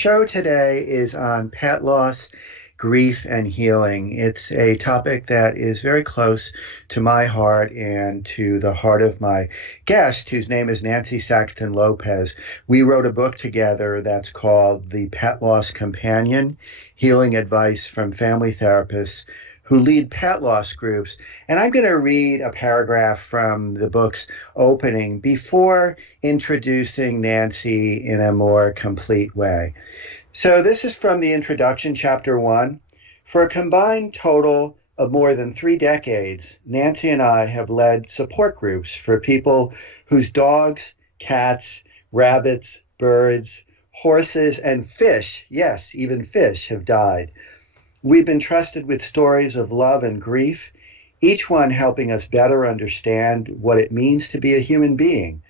show today is on pet loss, grief, and healing. It's a topic that is very close to my heart and to the heart of my guest, whose name is Nancy Saxton-Lopez. We wrote a book together that's called The Pet Loss Companion, Healing Advice from Family Therapists who lead pet loss groups. And I'm going to read a paragraph from the book's opening before introducing Nancy in a more complete way. So this is from the introduction, chapter 1. For a combined total of more than 3 decades, Nancy and I have led support groups for people whose dogs, cats, rabbits, birds, horses, and fish, yes, even fish, have died. We've been trusted with stories of love and grief, each one helping us better understand what it means to be a human being,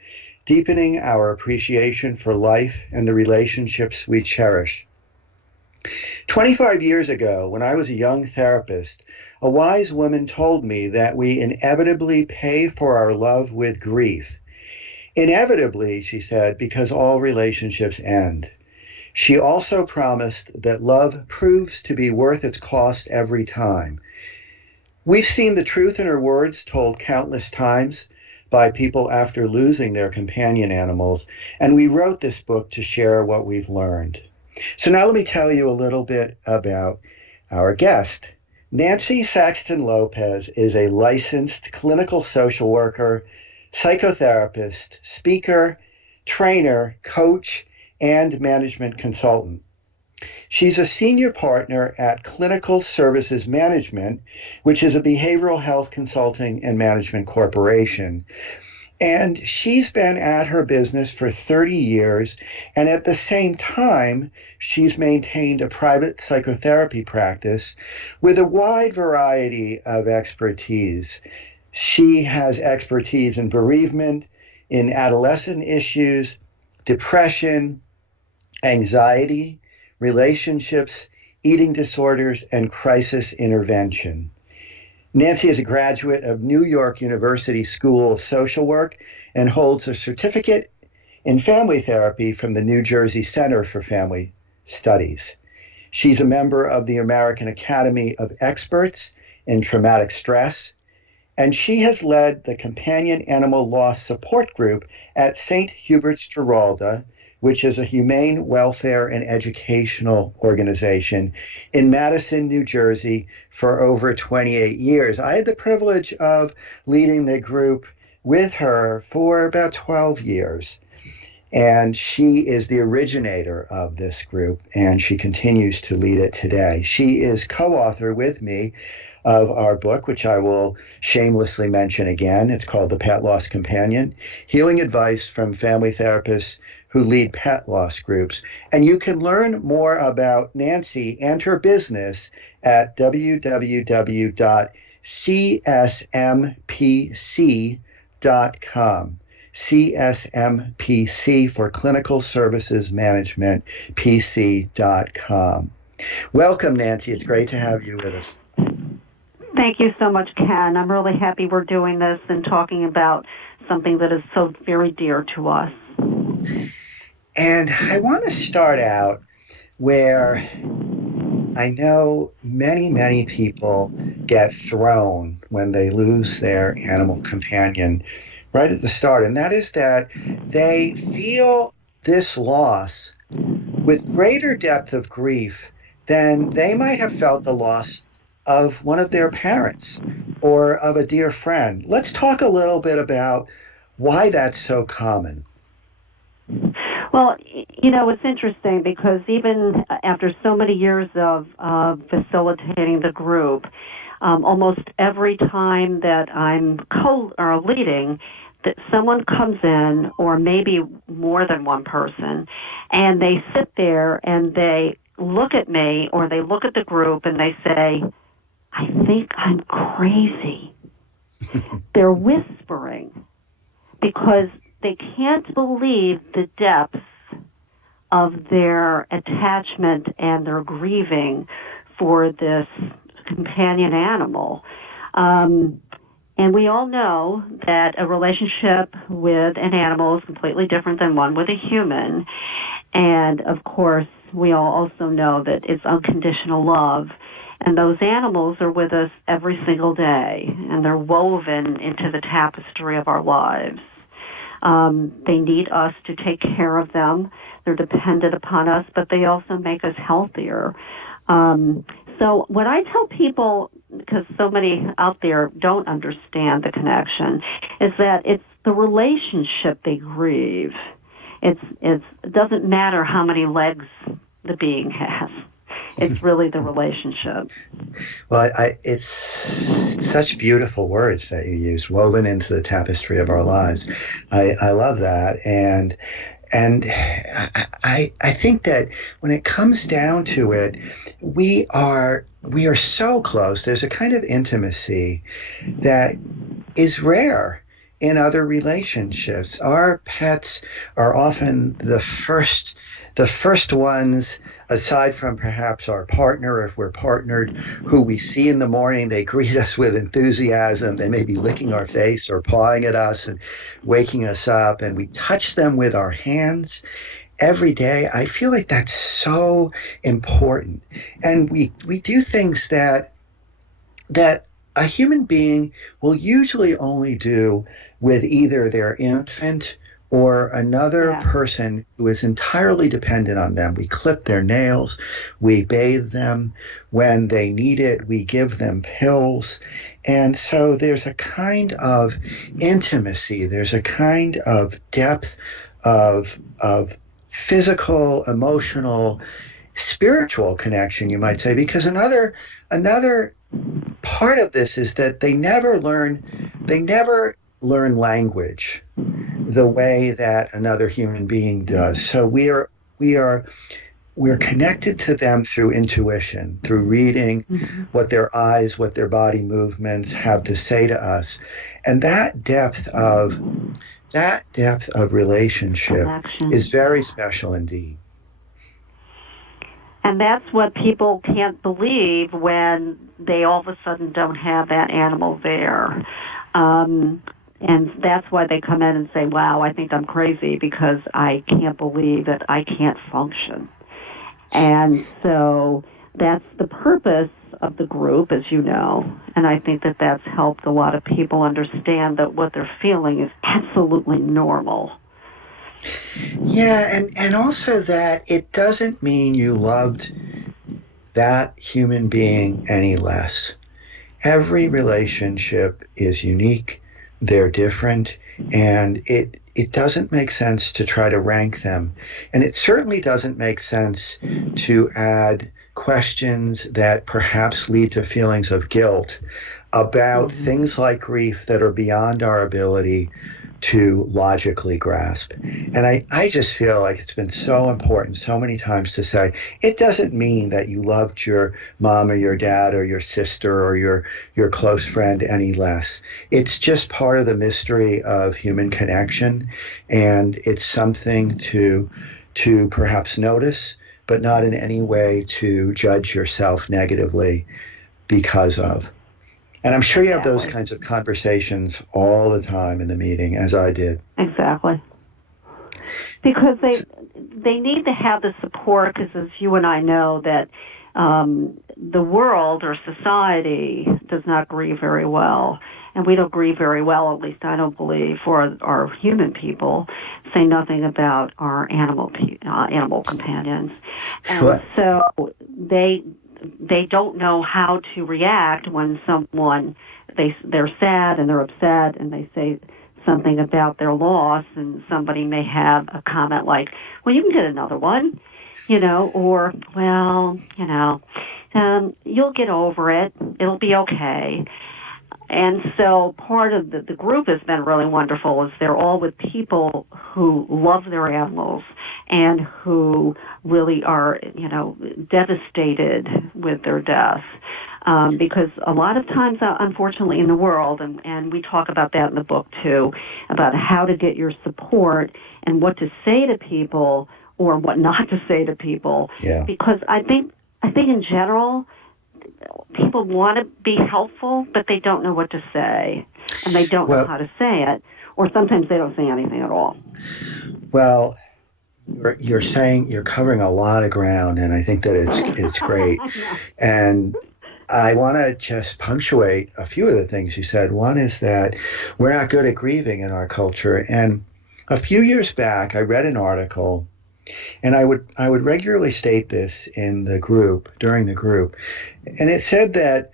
deepening our appreciation for life and the relationships we cherish. 25 years ago, when I was a young therapist, a wise woman told me that we inevitably pay for our love with grief. Inevitably, she said, because all relationships end. She also promised that love proves to be worth its cost every time. We've seen the truth in her words told countless times by people after losing their companion animals, and we wrote this book to share what we've learned. So now let me tell you a little bit about our guest. Nancy Saxton-Lopez is a licensed clinical social worker, psychotherapist, speaker, trainer, coach, and management consultant. She's a senior partner at Clinical Services Management, which is a behavioral health consulting and management corporation. And she's been at her business for 30 years, and at the same time, she's maintained a private psychotherapy practice with a wide variety of expertise. She has expertise in bereavement, in adolescent issues, depression, anxiety, relationships, eating disorders, and crisis intervention. Nancy is a graduate of New York University School of Social Work and holds a certificate in family therapy from the New Jersey Center for Family Studies. She's a member of the American Academy of Experts in Traumatic Stress, and she has led the Companion Animal Loss Support Group at St. Hubert's Giralda, which is a humane welfare and educational organization in Madison, New Jersey, for over 28 years. I had the privilege of leading the group with her for about 12 years. And she is the originator of this group, and she continues to lead it today. She is co-author with me of our book, which I will shamelessly mention again. It's called The Pet Loss Companion, Healing Advice from Family Therapists who Lead Pet Loss Groups. And you can learn more about Nancy and her business at www.csmpc.com. CSMPC for Clinical Services Management, PC.com. Welcome, Nancy. It's great to have you with us. Thank you so much, Ken. I'm really happy we're doing this and talking about something that is so very dear to us. And I want to start out where I know many people get thrown when they lose their animal companion right at the start, and that is that they feel this loss with greater depth of grief than they might have felt the loss of one of their parents or of a dear friend. Let's talk a little bit about why that's so common. Well, you know, it's interesting because even after so many years of facilitating the group, almost every time that I'm leading, that someone comes in, or maybe more than one person, and they sit there and they look at me or they look at the group and they say, I think I'm crazy. They're whispering because they can't believe the depths of their attachment and their grieving for this companion animal. And we all know that a relationship with an animal is completely different than one with a human. And of course, we all also know that it's unconditional love. And those animals are with us every single day, and they're woven into the tapestry of our lives. They need us to take care of them. They're dependent upon us, but they also make us healthier. So what I tell people, because so many out there don't understand the connection, is that it's the relationship they grieve. It doesn't matter how many legs the being has. It's really the relationship. Well, it's such beautiful words that you use, woven into the tapestry of our lives. I love that, and I think that when it comes down to it, we are so close. There's a kind of intimacy that is rare in other relationships. Our pets are often the first ones, aside from perhaps our partner, if we're partnered, who we see in the morning. They greet us with enthusiasm. They may be licking our face or pawing at us and waking us up, and we touch them with our hands every day. I feel like that's so important. And we do things that a human being will usually only do with either their infant or another person who is entirely dependent on them. We clip their nails, we bathe them. When they need it, we give them pills. And so there's a kind of intimacy, there's a kind of depth of physical, emotional, spiritual connection, you might say, because another part of this is that they never learn language the way that another human being does. So we're connected to them through intuition, through reading what their eyes, what their body movements have to say to us. And that depth of relationship is very special indeed. And that's what people can't believe when they all of a sudden don't have that animal there. And that's why they come in and say, wow, I think I'm crazy because I can't believe that I can't function. And so that's the purpose of the group, as you know. And I think that that's helped a lot of people understand that what they're feeling is absolutely normal. Yeah, and also that it doesn't mean you loved that human being any less. Every relationship is unique, they're different, and it doesn't make sense to try to rank them. And it certainly doesn't make sense to add questions that perhaps lead to feelings of guilt about things like grief that are beyond our ability to logically grasp. And I just feel like it's been so important so many times to say, it doesn't mean that you loved your mom or your dad or your sister or your close friend any less. It's just part of the mystery of human connection, and it's something to perhaps notice, but not in any way to judge yourself negatively because of. And I'm sure you have those kinds of conversations all the time in the meeting, as I did. Exactly. Because they need to have the support, because as you and I know, that the world or society does not grieve very well. And we don't grieve very well, at least I don't believe, for our human people, say nothing about our animal companions. And so they don't know how to react when someone, they're sad and they're upset and they say something about their loss, and somebody may have a comment like, well, you can get another one, or, well, you'll get over it. It'll be okay. And so part of the group has been really wonderful is they're all with people who love their animals and who really are, devastated with their death. Because a lot of times, unfortunately, in the world, and we talk about that in the book too, about how to get your support and what to say to people or what not to say to people. Yeah. Because I think in general, people want to be helpful, but they don't know what to say, and they don't know how to say it, or sometimes they don't say anything at all. Well, you're saying you're covering a lot of ground, and I think that it's great. And I want to just punctuate a few of the things you said. One is that we're not good at grieving in our culture. And a few years back, I read an article, and I would regularly state this in the group, during the group, and it said that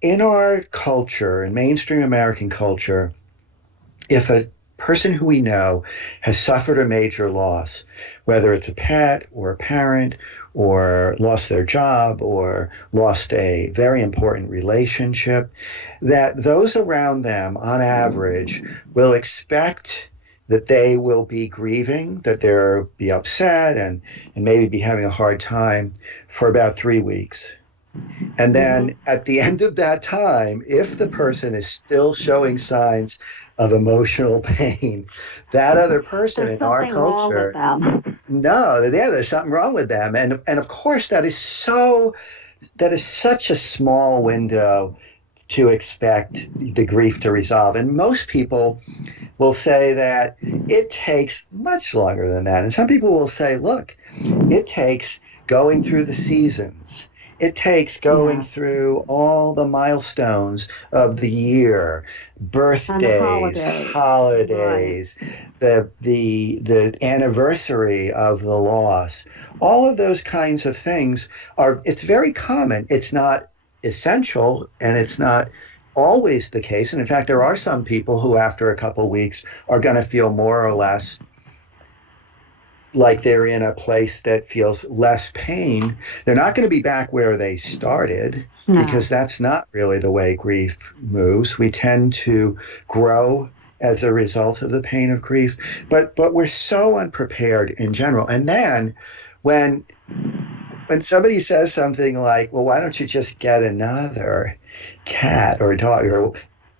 in our culture, in mainstream American culture, if a person who we know has suffered a major loss, whether it's a pet or a parent or lost their job or lost a very important relationship, that those around them, on average, will expect that they will be grieving, that they'll be upset and maybe be having a hard time for about 3 weeks. And then at the end of that time, if the person is still showing signs of emotional pain, that other person There's in our something wrong with culture, them. no, yeah, there's something wrong with them. And of course that is such a small window to expect the grief to resolve. And most people will say that it takes much longer than that. And some people will say, look, it takes going through the seasons. It takes going Yeah. through all the milestones of the year, And the birthdays, holidays. Right. holidays, the anniversary of the loss. All of those kinds of things it's very common. It's not essential, and it's not always the case. And in fact, there are some people who after a couple of weeks are going to feel more or less like they're in a place that feels less pain. They're not going to be back where they started, No. because that's not really the way grief moves. We tend to grow as a result of the pain of grief, but we're so unprepared in general. And then when somebody says something like, well, why don't you just get another cat or a dog,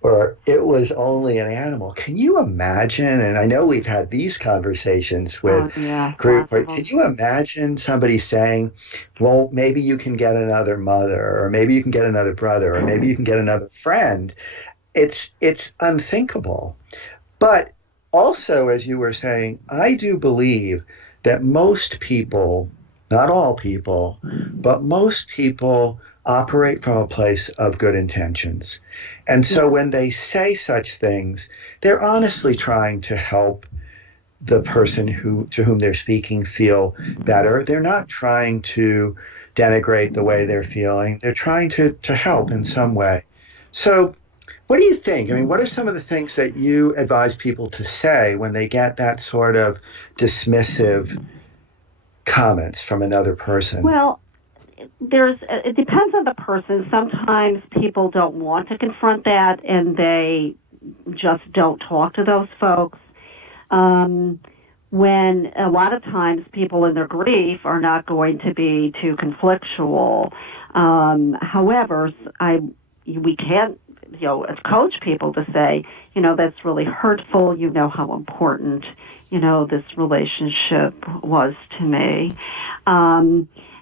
or it was only an animal. Can you imagine? And I know we've had these conversations with Oh, yeah. group. Lots of Can them. you imagine somebody saying, well, maybe you can get another mother, or maybe you can get another brother, or maybe you can get another friend? It's unthinkable. But also, as you were saying, I do believe that most people, not all people, but most people operate from a place of good intentions. And so Yeah. when they say such things, they're honestly trying to help the person to whom they're speaking feel better. They're not trying to denigrate the way they're feeling. They're trying to help in some way. So what do you think? I mean, what are some of the things that you advise people to say when they get that sort of dismissive comments from another person? Well, it depends on the person. Sometimes people don't want to confront that, and they just don't talk to those folks. Um, when a lot of times people in their grief are not going to be too conflictual. However, we can't, as coach people to say, that's really hurtful. You know how important, this relationship was to me.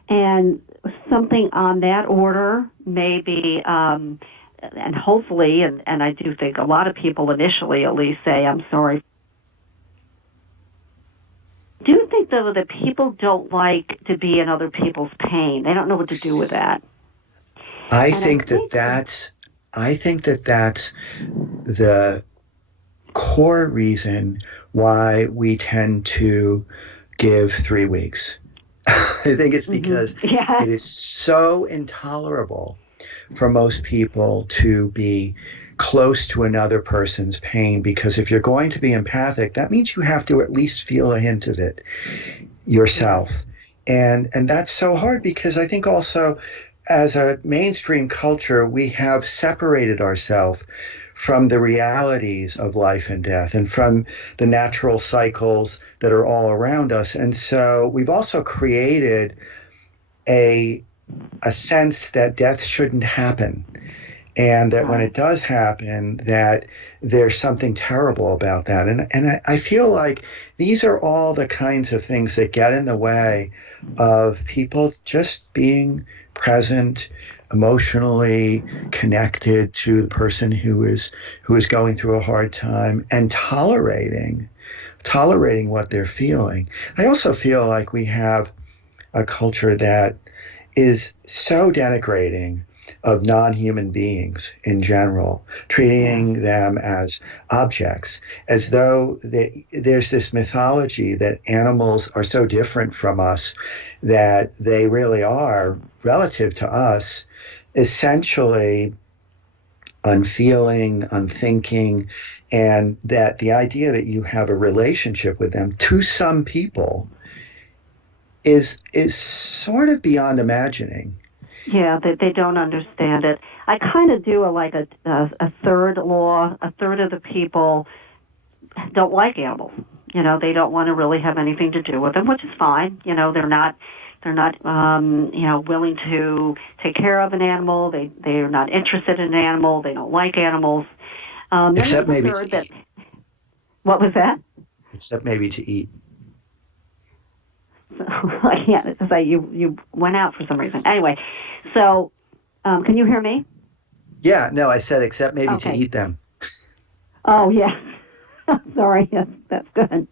And something on that order, maybe, and hopefully, and I do think a lot of people initially at least say, I'm sorry. I do think, though, that people don't like to be in other people's pain. They don't know what to do with that. I And think that that's the core reason why we tend to give 3 weeks. I think it's because Yeah. it is so intolerable for most people to be close to another person's pain, because if you're going to be empathic, that means you have to at least feel a hint of it yourself. And that's so hard, because I think also as a mainstream culture, we have separated ourselves from the realities of life and death and from the natural cycles that are all around us. And so we've also created a sense that death shouldn't happen, and that when it does happen, that there's something terrible about that. And I feel like these are all the kinds of things that get in the way of people just being present, emotionally connected to the person who is going through a hard time, and tolerating tolerating what they're feeling. I also feel like we have a culture that is so denigrating of non-human beings in general, treating them as objects, as though there's this mythology that animals are so different from us that they really are, relative to us, essentially unfeeling, unthinking, and that the idea that you have a relationship with them, to some people, is sort of beyond imagining. Yeah, they don't understand it. I kind of do a third law. A third of the people don't like animals. They don't want to really have anything to do with them, which is fine. They're not willing to take care of an animal. They're not interested in an animal. They don't like animals. Except maybe to eat. What was that? Except maybe to eat. I can't say you went out for some reason. Anyway, so can you hear me? Yeah, no, I said except maybe to eat them. Oh, yeah. Sorry, yes, that's good.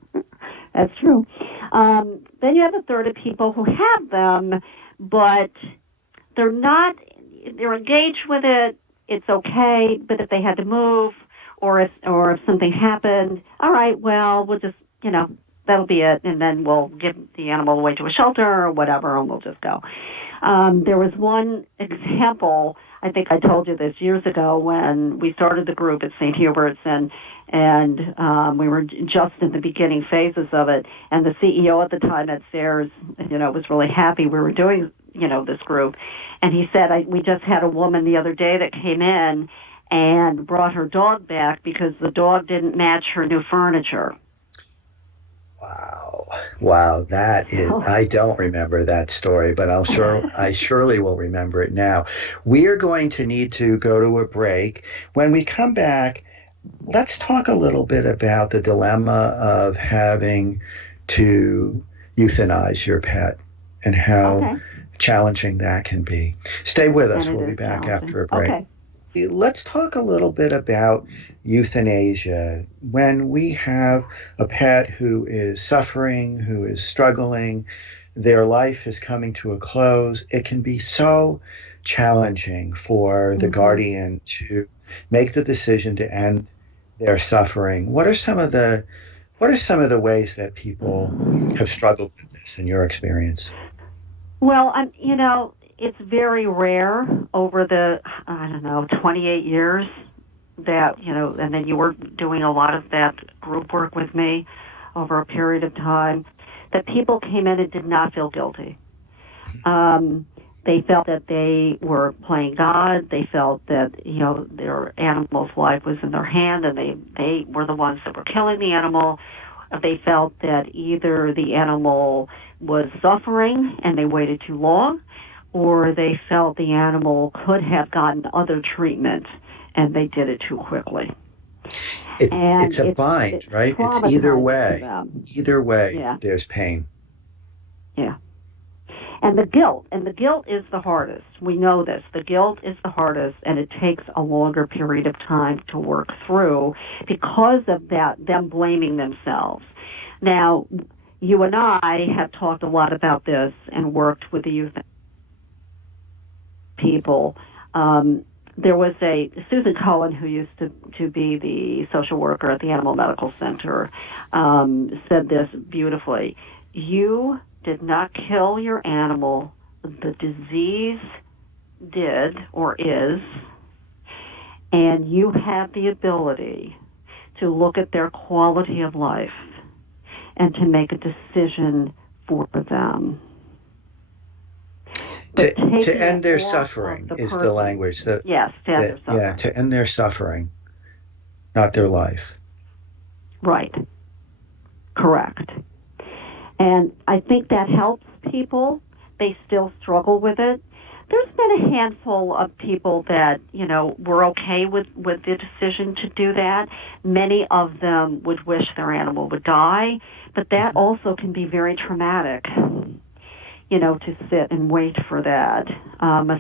That's true. Then you have a third of people who have them, but they're engaged with it. It's okay, but if they had to move or if something happened, all right, well, we'll just, that'll be it, and then we'll give the animal away to a shelter or whatever, and we'll just go. There was one example, I think I told you this years ago when we started the group at St. Hubert's, and we were just in the beginning phases of it, and the CEO at the time at Sayers, was really happy we were doing, this group, and he said, we just had a woman the other day that came in and brought her dog back because the dog didn't match her new furniture. Wow, that is, I don't remember that story, but I surely will remember it now. We are going to need to go to a break. When we come back, let's talk a little bit about the dilemma of having to euthanize your pet and how challenging that can be. Stay with us. We'll be back after a break. Okay. Let's talk a little bit about euthanasia. When we have a pet who is suffering, who is struggling, their life is coming to a close, it can be so challenging for the guardian to make the decision to end their suffering. What are some of the ways that people have struggled with this in your experience? Well, it's very rare over the, 28 years that, and then you were doing a lot of that group work with me over a period of time, that people came in and did not feel guilty. They felt that they were playing God. They felt that, their animal's life was in their hand and they were the ones that were killing the animal. They felt that either the animal was suffering and they waited too long, or they felt the animal could have gotten other treatment and they did it too quickly. It's a bind, right? It's either way. Either way, there's pain. Yeah. And the guilt is the hardest. We know this. The guilt is the hardest, and it takes a longer period of time to work through because of that, them blaming themselves. Now, you and I have talked a lot about this and worked with the youth people. There was Susan Cohen, who used to be the social worker at the Animal Medical Center, said this beautifully. You did not kill your animal. The disease did or is, and you have the ability to look at their quality of life and to make a decision for them. To end their suffering is the language. Yes, to end their suffering. Yeah, to end their suffering, not their life. Right. Correct. And I think that helps people. They still struggle with it. There's been a handful of people that, were okay with the decision to do that. Many of them would wish their animal would die, but that also can be very traumatic, to sit and wait for that,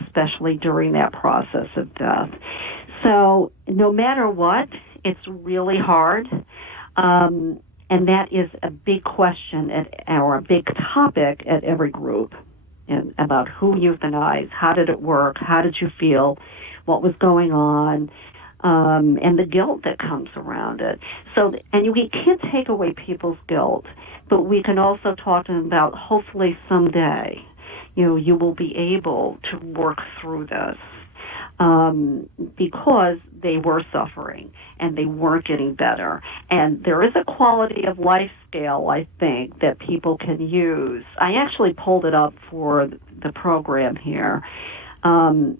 especially during that process of death. So no matter what, it's really hard. And that is a big question or a big topic at every group, and about who euthanized, how did it work, how did you feel, what was going on, and the guilt that comes around it. So, and we can't take away people's guilt, but we can also talk to them about hopefully someday, you will be able to work through this. Because they were suffering and they weren't getting better. And there is a quality of life scale, I think, that people can use. I actually pulled it up for the program here. Do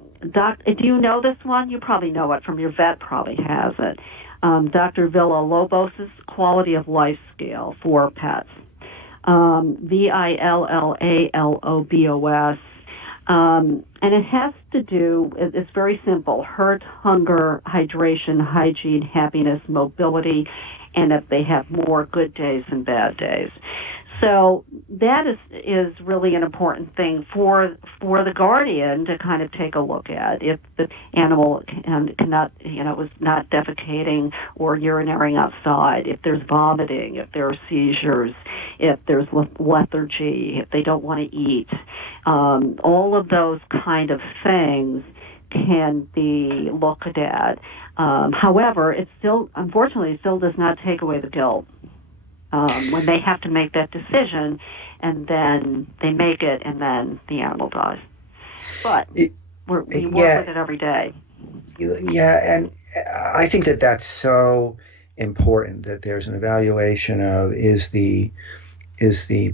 you know this one? You probably know it from your vet, probably has it. Dr. Villa-Lobos' Quality of Life Scale for Pets. Villalobos. And it has to do, it's very simple: hurt, hunger, hydration, hygiene, happiness, mobility, and if they have more good days and bad days. So that is really an important thing for the guardian to kind of take a look at. If the animal cannot, is not defecating or urinating outside, if there's vomiting, if there are seizures, if there's lethargy, if they don't want to eat, all of those kind of things can be looked at. However, it still, unfortunately, it still does not take away the guilt. When they have to make that decision, and then they make it, and then the animal dies. But we work with it every day. Yeah, and I think that that's so important, that there's an evaluation of is the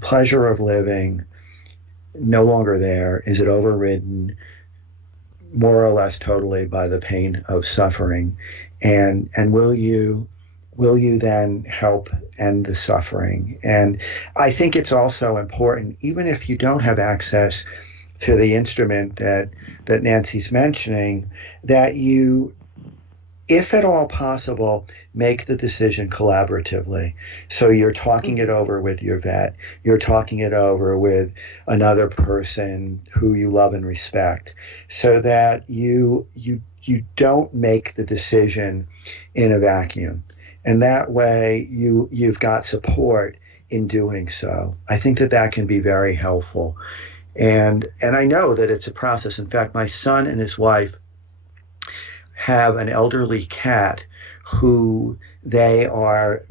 pleasure of living no longer there? Is it overridden more or less totally by the pain of suffering? And will you then help end the suffering? And I think it's also important, even if you don't have access to the instrument that Nancy's mentioning, that you, if at all possible, make the decision collaboratively. So you're talking it over with your vet, you're talking it over with another person who you love and respect, so that you don't make the decision in a vacuum. And that way you've got support in doing so. I think that can be very helpful. And I know that it's a process. In fact, my son and his wife have an elderly cat who they are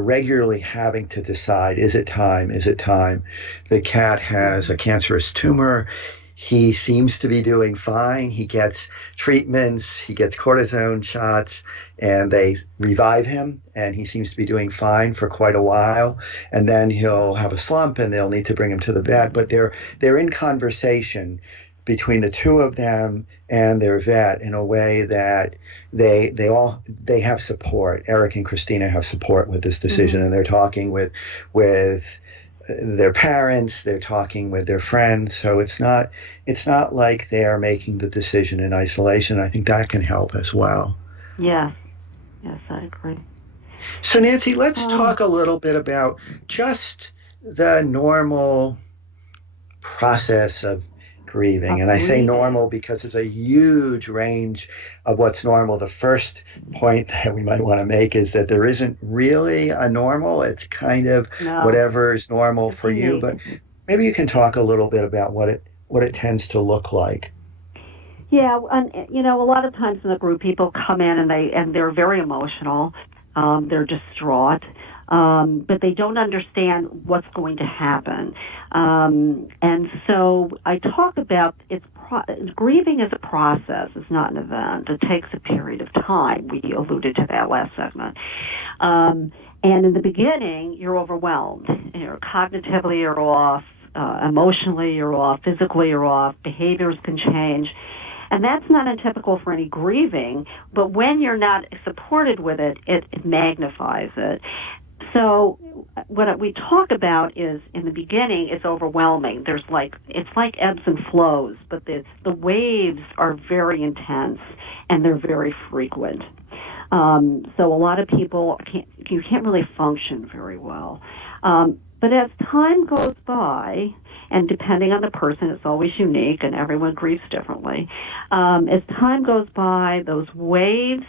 regularly having to decide, is it time? The cat has a cancerous tumor. He seems to be doing fine. He gets treatments, he gets cortisone shots, and they revive him, and he seems to be doing fine for quite a while. And then he'll have a slump, and they'll need to bring him to the vet. But they're in conversation between the two of them and their vet in a way that they have support. Eric and Christina have support with this decision, and they're talking with their parents, they're talking with their friends. So it's not like they're making the decision in isolation. I think that can help as well. Yes, I agree. So Nancy, let's talk a little bit about just the normal process of grieving. And I say normal because there's a huge range of what's normal. The first point that we might want to make is that there isn't really a normal. It's kind of whatever is normal for you. But maybe you can talk a little bit about what it tends to look like. Yeah, and a lot of times in the group, people come in and they're very emotional. They're distraught. But they don't understand what's going to happen. And so I talk about grieving is a process. It's not an event. It takes a period of time. We alluded to that last segment. And in the beginning, you're overwhelmed. Cognitively, you're off. Emotionally, you're off. Physically, you're off. Behaviors can change. And that's not untypical for any grieving, but when you're not supported with it, it magnifies it. So what we talk about is, in the beginning, it's overwhelming. It's like ebbs and flows, but the waves are very intense and they're very frequent. So a lot of people can't really function very well. But as time goes by, and depending on the person, it's always unique and everyone grieves differently. As time goes by, those waves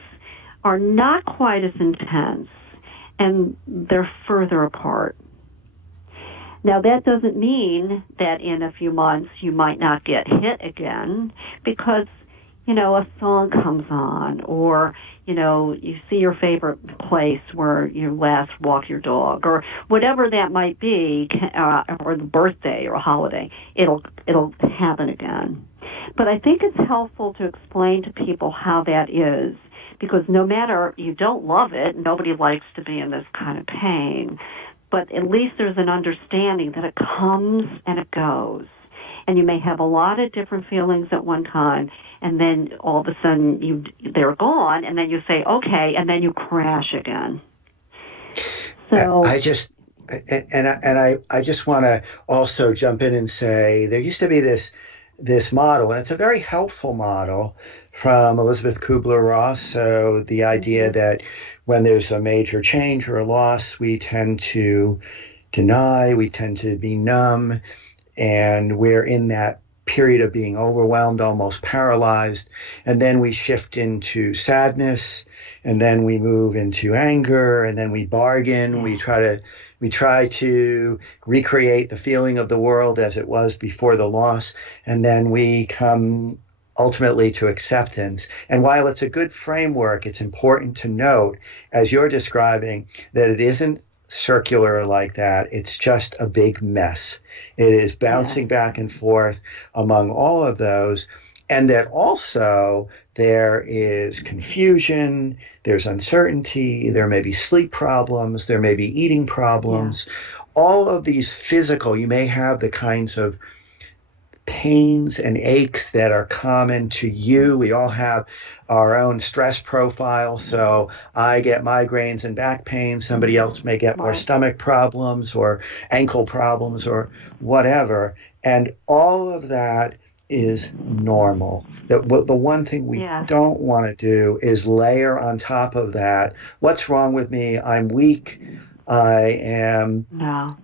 are not quite as intense. and they're further apart. Now, that doesn't mean that in a few months you might not get hit again, because, a song comes on, or, you see your favorite place where you last walk your dog, or whatever that might be, or the birthday or a holiday, it'll happen again. But I think it's helpful to explain to people how that is, because no matter, you don't love it, nobody likes to be in this kind of pain, but at least there's an understanding that it comes and it goes. And you may have a lot of different feelings at one time, and then all of a sudden they're gone, and then you say, okay, and then you crash again. So I just want to also jump in and say there used to be this model, and it's a very helpful model from Elizabeth Kubler-Ross. So the idea that when there's a major change or a loss, we tend to deny, we tend to be numb, and we're in that period of being overwhelmed, almost paralyzed, and then we shift into sadness, and then we move into anger, and then we bargain. We try to recreate the feeling of the world as it was before the loss, and then we come ultimately to acceptance. And while it's a good framework, it's important to note, as you're describing, that it isn't circular like that. It's just a big mess. It is bouncing back and forth among all of those. And that also there is confusion, there's uncertainty, there may be sleep problems, there may be eating problems. All of these physical, you may have the kinds of pains and aches that are common to you. We all have our own stress profile. So I get migraines and back pain. Somebody else may get more stomach problems or ankle problems or whatever. And all of that is normal. The one thing we don't want to do is layer on top of that, what's wrong with me? I'm weak. I am not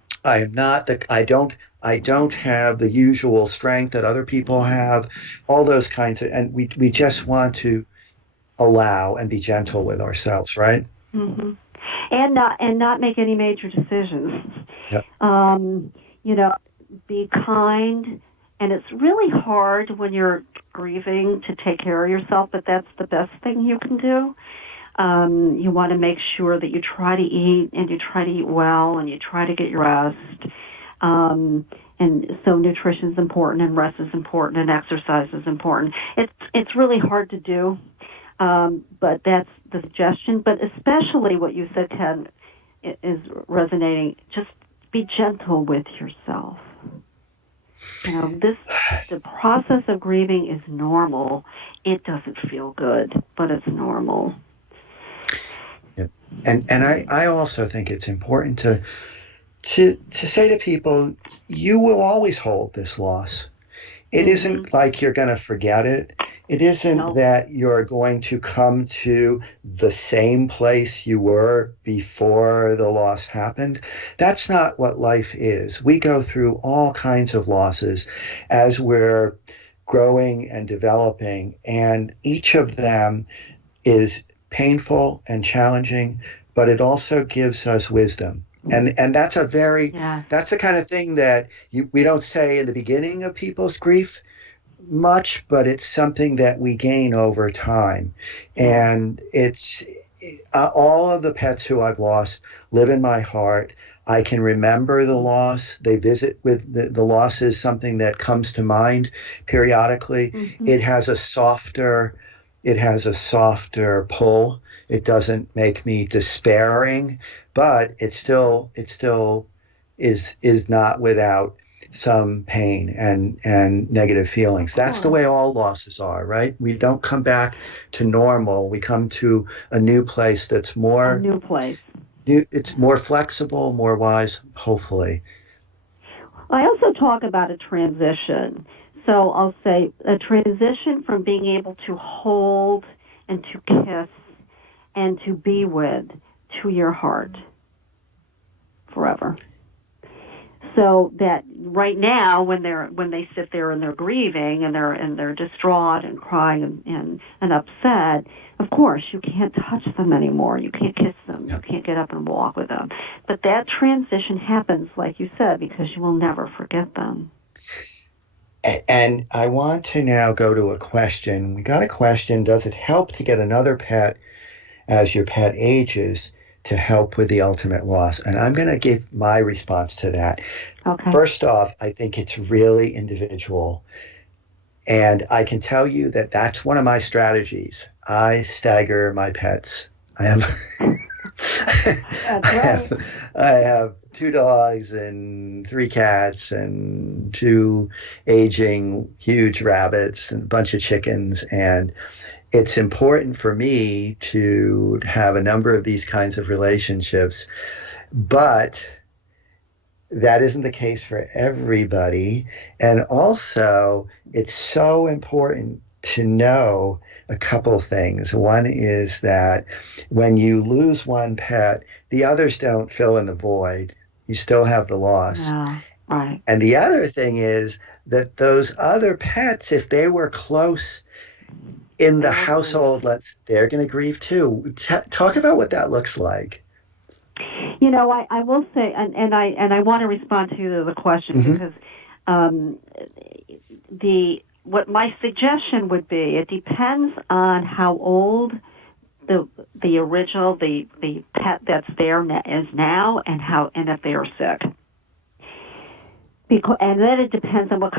I don't have the usual strength that other people have, all those kinds of, and we just want to allow and be gentle with ourselves, right? Mm-hmm. And not make any major decisions. Yep. Be kind, and it's really hard when you're grieving to take care of yourself, but that's the best thing you can do. You want to make sure that you try to eat, and you try to eat well, and you try to get your rest. And so nutrition is important, and rest is important, and exercise is important. It's really hard to do, but that's the suggestion. But especially what you said, Ted, is resonating. Just be gentle with yourself. The process of grieving is normal. It doesn't feel good, but it's normal. Yeah. And I also think it's important to say to people, you will always hold this loss. It isn't like you're going to forget it. It isn't that you're going to come to the same place you were before the loss happened. That's not what life is. We go through all kinds of losses as we're growing and developing, and each of them is painful and challenging, but it also gives us wisdom. And that's that's the kind of thing that we don't say in the beginning of people's grief much, but it's something that we gain over time. And it's all of the pets who I've lost live in my heart. I can remember the loss. They visit with the loss is something that comes to mind periodically. Mm-hmm. It has a softer pull. It doesn't make me despairing, but it still is not without some pain and negative feelings. That's the way all losses are, right? We don't come back to normal. We come to a new place that's more a new place. It's more flexible, more wise, hopefully. I also talk about a transition. So I'll say a transition from being able to hold and to kiss and to be with to your heart forever. So that right now, when they sit there and they're grieving and they're distraught and crying and upset, of course you can't touch them anymore. You can't kiss them. You can't get up and walk with them. But that transition happens, like you said, because you will never forget them. And I want to now go to a question. We got a question. Does it help to get another pet as your pet ages to help with the ultimate loss? And I'm going to give my response to that. Okay. First off, I think it's really individual. And I can tell you that that's one of my strategies. I stagger my pets. I have 2 dogs and 3 cats and 2 aging huge rabbits and a bunch of chickens. And it's important for me to have a number of these kinds of relationships, but that isn't the case for everybody. And also, it's so important to know a couple of things. One is that when you lose one pet, the others don't fill in the void. You still have the loss. Yeah, right. And the other thing is that those other pets, if they were close in the household, they're going to grieve too. Talk about what that looks like. You know, I will say, and I want to respond to the question because what my suggestion would be, it depends on how old the original the pet that's there is now, and if they are sick. And then it depends on what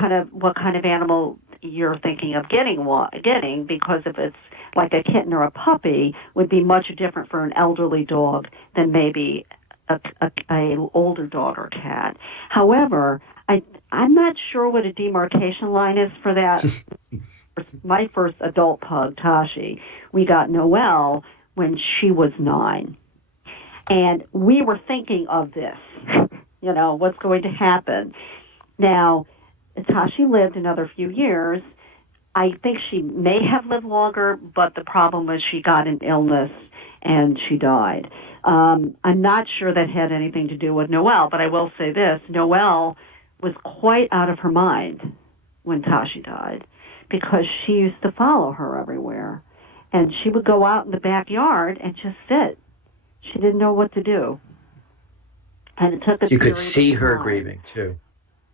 kind of animal you're thinking of getting, because if it's like a kitten or a puppy, would be much different for an elderly dog than maybe a older dog or cat. However, I'm not sure what a demarcation line is for that. My first adult pug, Tashi, we got Noelle when she was 9. And we were thinking of this, what's going to happen. Now, Tashi lived another few years. I think she may have lived longer, but the problem was she got an illness and she died. I'm not sure that had anything to do with Noelle, but I will say this. Noelle was quite out of her mind when Tashi died because she used to follow her everywhere. And she would go out in the backyard and just sit. She didn't know what to do. And it took You could see her grieving too.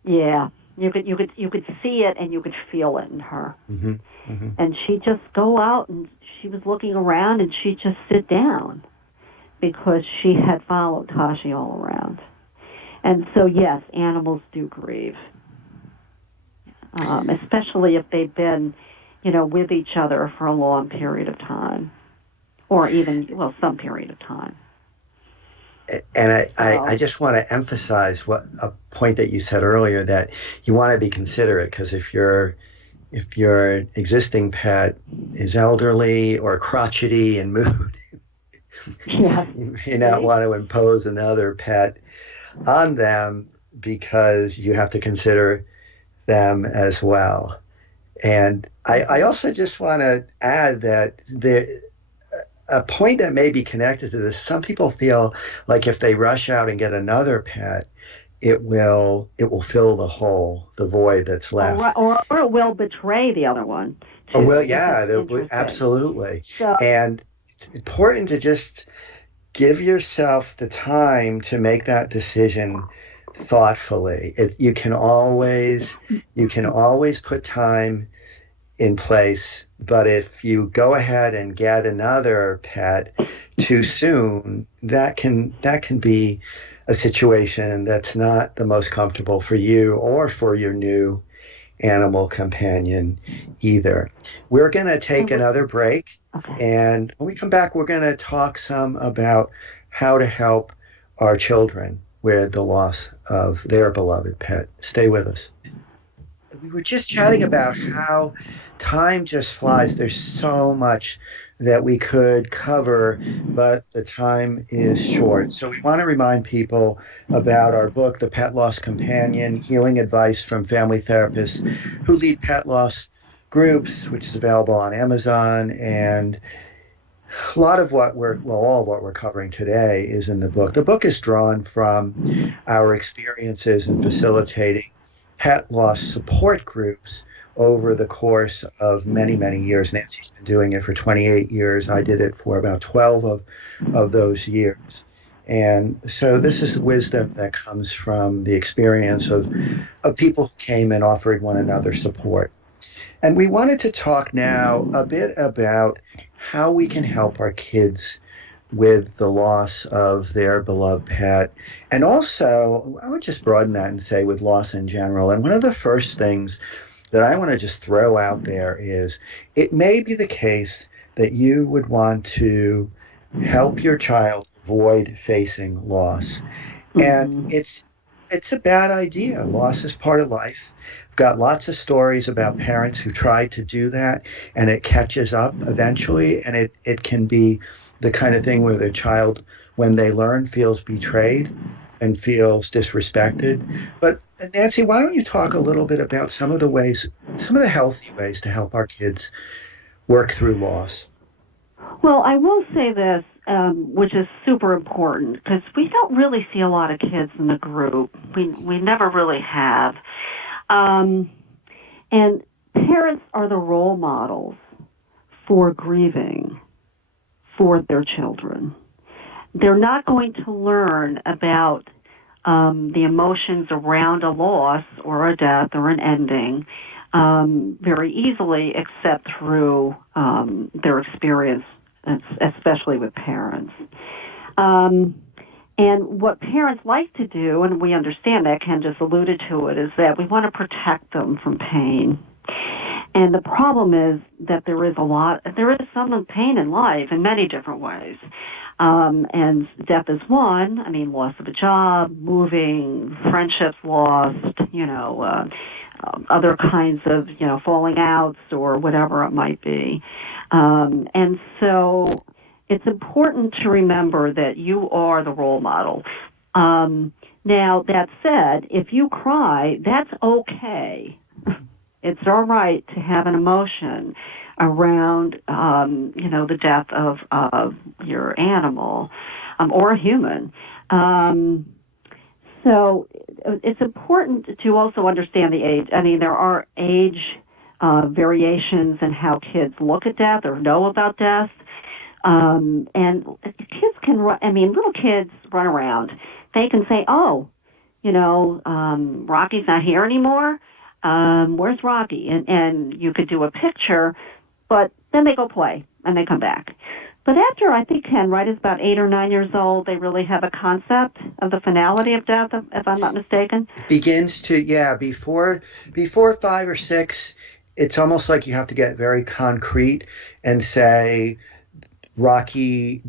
Yeah. You could see it and you could feel it in her. Mm-hmm. Mm-hmm. And she'd just go out and she was looking around and she'd just sit down because she had followed Tashi all around. And so, yes, animals do grieve, especially if they've been, with each other for a long period of time, or even, some period of time. And I just want to emphasize a point that you said earlier, that you want to be considerate, because if your existing pet is elderly or crotchety in mood, yeah. you may not want to impose another pet on them, because you have to consider them as well. And I also just want to add that a point that may be connected to this, some people feel like if they rush out and get another pet, it will fill the hole, the void that's left. Or it will betray the other one. Oh, well, yeah, absolutely. So, and it's important to just give yourself the time to make that decision thoughtfully. You can always put time in place, but if you go ahead and get another pet too soon, that can be a situation that's not the most comfortable for you or for your new animal companion either. We're going to take another break, and when we come back, we're going to talk some about how to help our children with the loss of their beloved pet. Stay with us. We were just chatting about how time just flies. There's so much that we could cover, but the time is short. So we want to remind people about our book, The Pet Loss Companion, Healing Advice from Family Therapists Who Lead Pet Loss Groups, which is available on Amazon. And A lot of all of what we're covering today is in the book. The book is drawn from our experiences in facilitating pet loss support groups over the course of many, many years. Nancy's been doing it for 28 years. I did it for about 12 of those years. And so this is wisdom that comes from the experience of people who came and offered one another support. And we wanted to talk now a bit about how we can help our kids with the loss of their beloved pet. And also, I would just broaden that and say with loss in general. And one of the first things that I want to just throw out there is it may be the case that you would want to help your child avoid facing loss. And Mm-hmm. it's a bad idea. Loss is part of life. I've got lots of stories about parents who tried to do that and it catches up eventually, and it can be the kind of thing where the child, when they learn, feels betrayed and feels disrespected. But Nancy, why don't you talk a little bit about some of the healthy ways to help our kids work through loss? Well, I will say this, which is super important, because we don't really see a lot of kids in the group. We never really have. Um, and parents are the role models for grieving for their children. They're not going to learn about the emotions around a loss or a death or an ending very easily, except through their experience, especially with parents. Um, and what parents like to do, and we understand that, Ken just alluded to it, is that we want to protect them from pain. And the problem is that there is some pain in life in many different ways. And death is one. I mean, loss of a job, moving, friendships lost, other kinds of, falling outs or whatever it might be. And so it's important to remember that you are the role model. Now, that said, if you cry, that's okay. It's all right to have an emotion around, the death of your animal or a human. So it's important to also understand the age. I mean, there are age variations in how kids look at death or know about death. And kids can run, little kids run around. They can say, Rocky's not here anymore. Where's Rocky? And you could do a picture, but then they go play and they come back. But after, I think, Ken, right, is about 8 or 9 years old, they really have a concept of the finality of death, if I'm not mistaken. Begins to, yeah, before 5 or 6, it's almost like you have to get very concrete and say, Rocky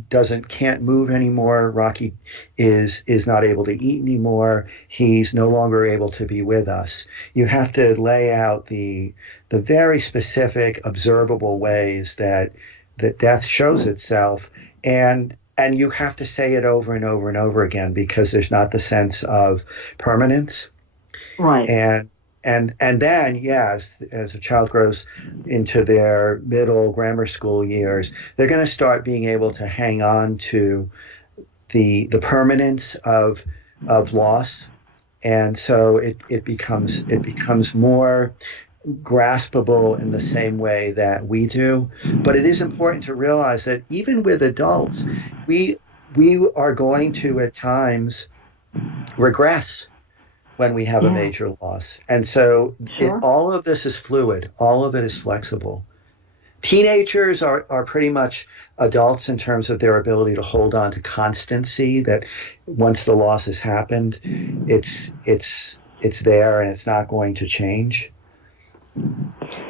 can't move anymore. Rocky is not able to eat anymore. He's no longer able to be with us. You have to lay out the very specific, observable ways that death shows itself, and you have to say it over and over and over again because there's not the sense of permanence. Right. And then, yes, as a child grows into their middle grammar school years, they're going to start being able to hang on to the permanence of loss, and so it becomes more graspable in the same way that we do. But it is important to realize that even with adults, we are going to at times regress when we have a Yeah. major loss. And so Sure. all of this is fluid. All of it is flexible. Teenagers are pretty much adults in terms of their ability to hold on to constancy, that once the loss has happened, it's there and it's not going to change.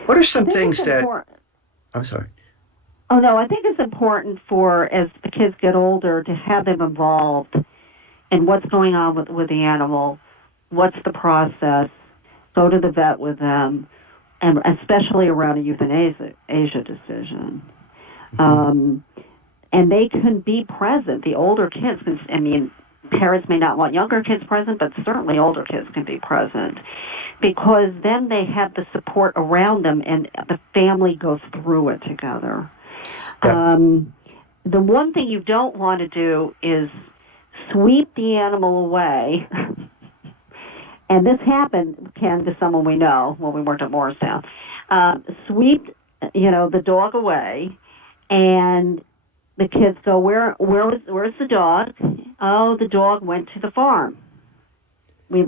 What are some things that... I'm sorry. Oh, no, I think it's important for, as the kids get older, to have them involved in what's going on with the animal. What's the process? Go to the vet with them, and especially around a euthanasia decision. And they can be present. The older kids parents may not want younger kids present, but certainly older kids can be present because then they have the support around them and the family goes through it together. Yeah. the one thing you don't want to do is sweep the animal away. And this happened, Ken, to someone we know when we worked at Morristown. Sweep, the dog away, and the kids go, where's the dog? Oh, the dog went to the farm. We,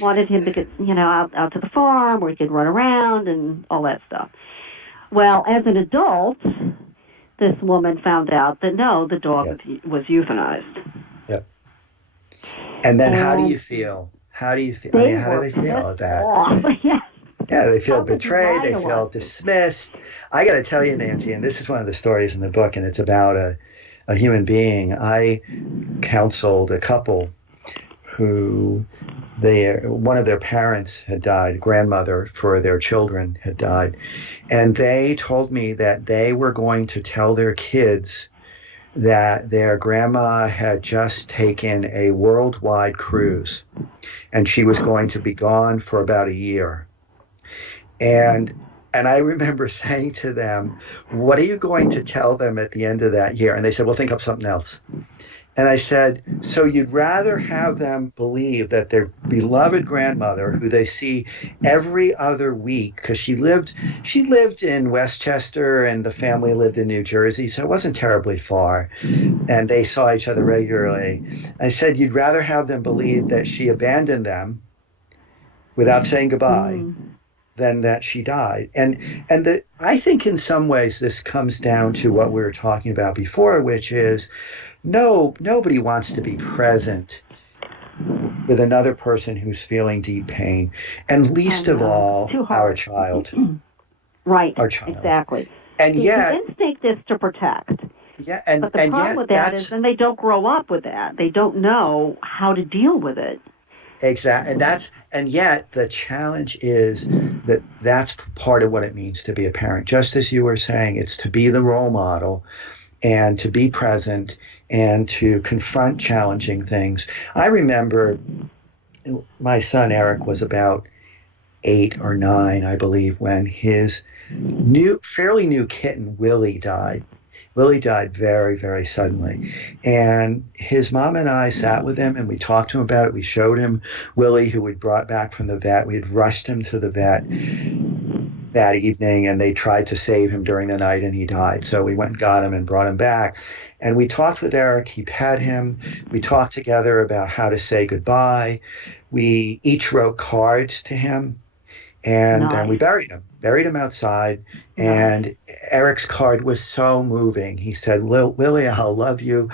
wanted him to get, out to the farm where he could run around and all that stuff. Well, as an adult, this woman found out that no, the dog was euthanized. Yep. And then how do you feel? How do you feel? How do they feel at that? Yeah, they feel betrayed. They feel dismissed. I got to tell you, Nancy, and this is one of the stories in the book, and it's about a human being. I counseled a couple who one of their parents had died, grandmother for their children had died, and they told me that they were going to tell their kids that their grandma had just taken a worldwide cruise, and she was going to be gone for about a year. And I remember saying to them, what are you going to tell them at the end of that year? And they said, well, think of something else. And I said, so you'd rather have them believe that their beloved grandmother, who they see every other week, because she lived in Westchester and the family lived in New Jersey, so it wasn't terribly far, and they saw each other regularly. I said, you'd rather have them believe that she abandoned them without saying goodbye than that she died. And I think in some ways this comes down to what we were talking about before, which is, nobody wants to be present with another person who's feeling deep pain, and least of all, our child. Right. Our child. Exactly. And yet, the instinct is to protect. Yeah, but the problem with that is, then they don't grow up with that. They don't know how to deal with it. Exactly, and yet the challenge is that's part of what it means to be a parent. Just as you were saying, it's to be the role model and to be present and to confront challenging things. I remember my son Eric was about 8 or 9, I believe, when his fairly new kitten Willie died. Willie died very, very suddenly. And his mom and I sat with him and we talked to him about it. We showed him Willie, who we'd brought back from the vet. We had rushed him to the vet that evening, and they tried to save him during the night, and he died. So we went and got him and brought him back. And we talked with Eric. He pet him. We talked together about how to say goodbye. We each wrote cards to him. And then we buried him outside. And Eric's card was so moving. He said, Willie, I'll love you.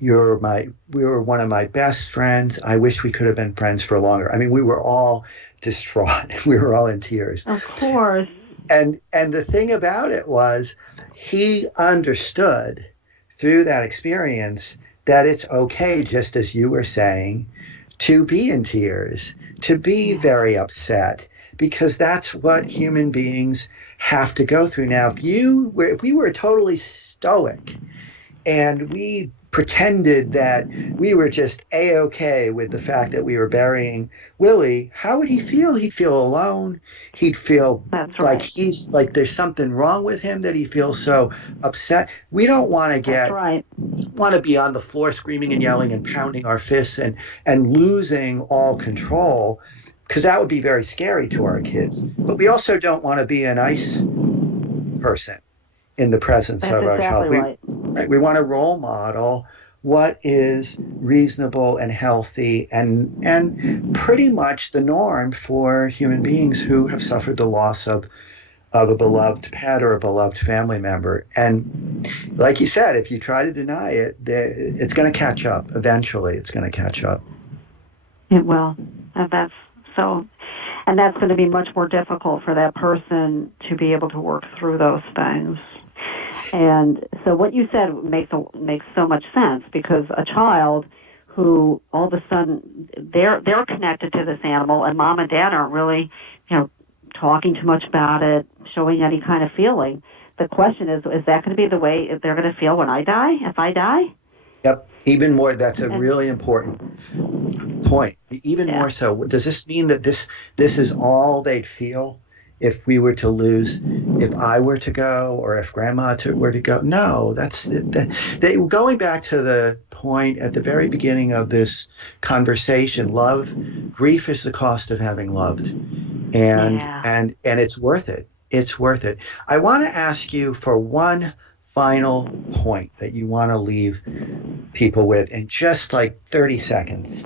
We were one of my best friends. I wish we could have been friends for longer. I mean, we were all distraught. We were all in tears. Of course. And the thing about it was, he understood through that experience that it's okay, just as you were saying, to be in tears, to be very upset, because that's what human beings have to go through. Now, if we were totally stoic and we pretended that we were just A-okay with the fact that we were burying Willie, how would he feel? He'd feel alone. He'd feel like there's something wrong with him, that he feels so upset. We don't want to be on the floor screaming and yelling and pounding our fists and losing all control, because that would be very scary to our kids. But we also don't want to be a nice person in the presence of our child. We want to role model what is reasonable and healthy and pretty much the norm for human beings who have suffered the loss of a beloved pet or a beloved family member. And like you said, if you try to deny it, it's going to catch up. Eventually, it's going to catch up. It will. And that's going to be much more difficult for that person to be able to work through those things. And so what you said makes so much sense, because a child who all of a sudden they're connected to this animal, and mom and dad aren't really, talking too much about it, showing any kind of feeling. The question is that going to be the way they're going to feel when I die, if I die? Yep. Even more, that's a really important point. Even more so, does this mean that this is all they'd feel if we were to lose, if I were to go or if grandma were to go. No, going back to the point at the very beginning of this conversation, grief is the cost of having loved. And Yeah. it's worth it. It's worth it. I want to ask you for one final point that you want to leave people with in just like 30 seconds.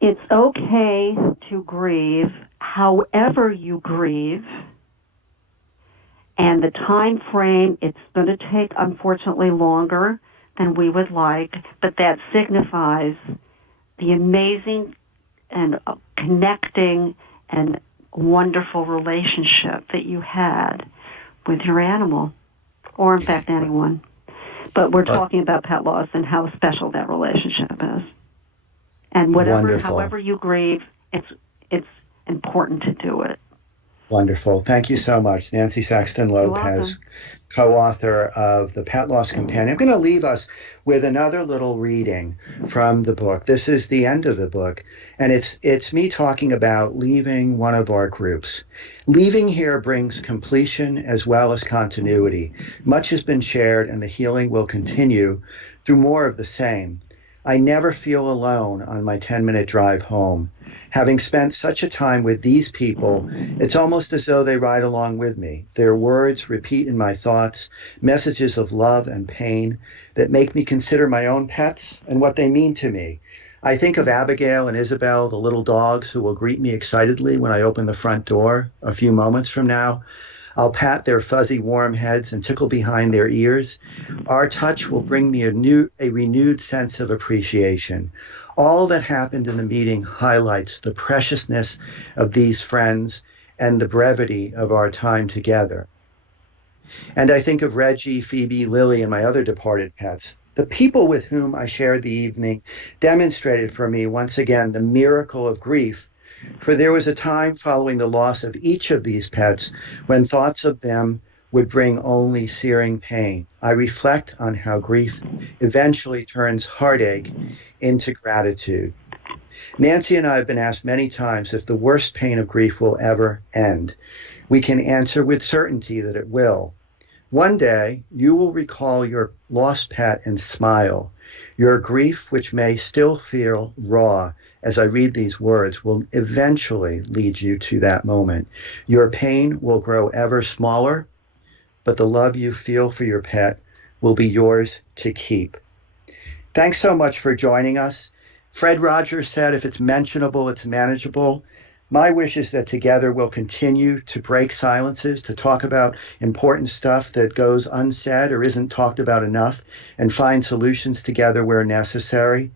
It's okay to grieve however you grieve. And the time frame, it's going to take, unfortunately, longer than we would like, but that signifies the amazing and connecting and wonderful relationship that you had with your animal, or in fact anyone. But we're talking about pet loss and how special that relationship is. And however you grieve, it's important to do it. Wonderful. Thank you so much. Nancy Saxton-Lopez, co-author of The Pet Loss Companion. I'm going to leave us with another little reading from the book. This is the end of the book, and it's me talking about leaving one of our groups. Leaving here brings completion as well as continuity. Much has been shared, and the healing will continue through more of the same. I never feel alone on my 10-minute drive home. Having spent such a time with these people, it's almost as though they ride along with me. Their words repeat in my thoughts, messages of love and pain that make me consider my own pets and what they mean to me. I think of Abigail and Isabel, the little dogs who will greet me excitedly when I open the front door a few moments from now. I'll pat their fuzzy, warm heads and tickle behind their ears. Our touch will bring me a renewed sense of appreciation. All that happened in the meeting highlights the preciousness of these friends and the brevity of our time together. And I think of Reggie, Phoebe, Lily, and my other departed pets. The people with whom I shared the evening demonstrated for me once again the miracle of grief, for there was a time following the loss of each of these pets when thoughts of them would bring only searing pain. I reflect on how grief eventually turns heartache into gratitude. Nancy and I have been asked many times if the worst pain of grief will ever end. We can answer with certainty that it will. One day, you will recall your lost pet and smile. Your grief, which may still feel raw as I read these words, will eventually lead you to that moment. Your pain will grow ever smaller, but the love you feel for your pet will be yours to keep. Thanks so much for joining us. Fred Rogers said, if it's mentionable, it's manageable. My wish is that together we'll continue to break silences, to talk about important stuff that goes unsaid or isn't talked about enough, and find solutions together where necessary.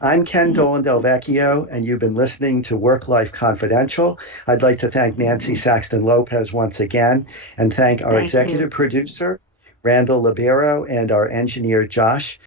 I'm Ken Dolan-Del, and you've been listening to Work Life Confidential. I'd like to thank Nancy Saxton-Lopez once again, and thank our executive producer, Randall Libero, and our engineer, Josh.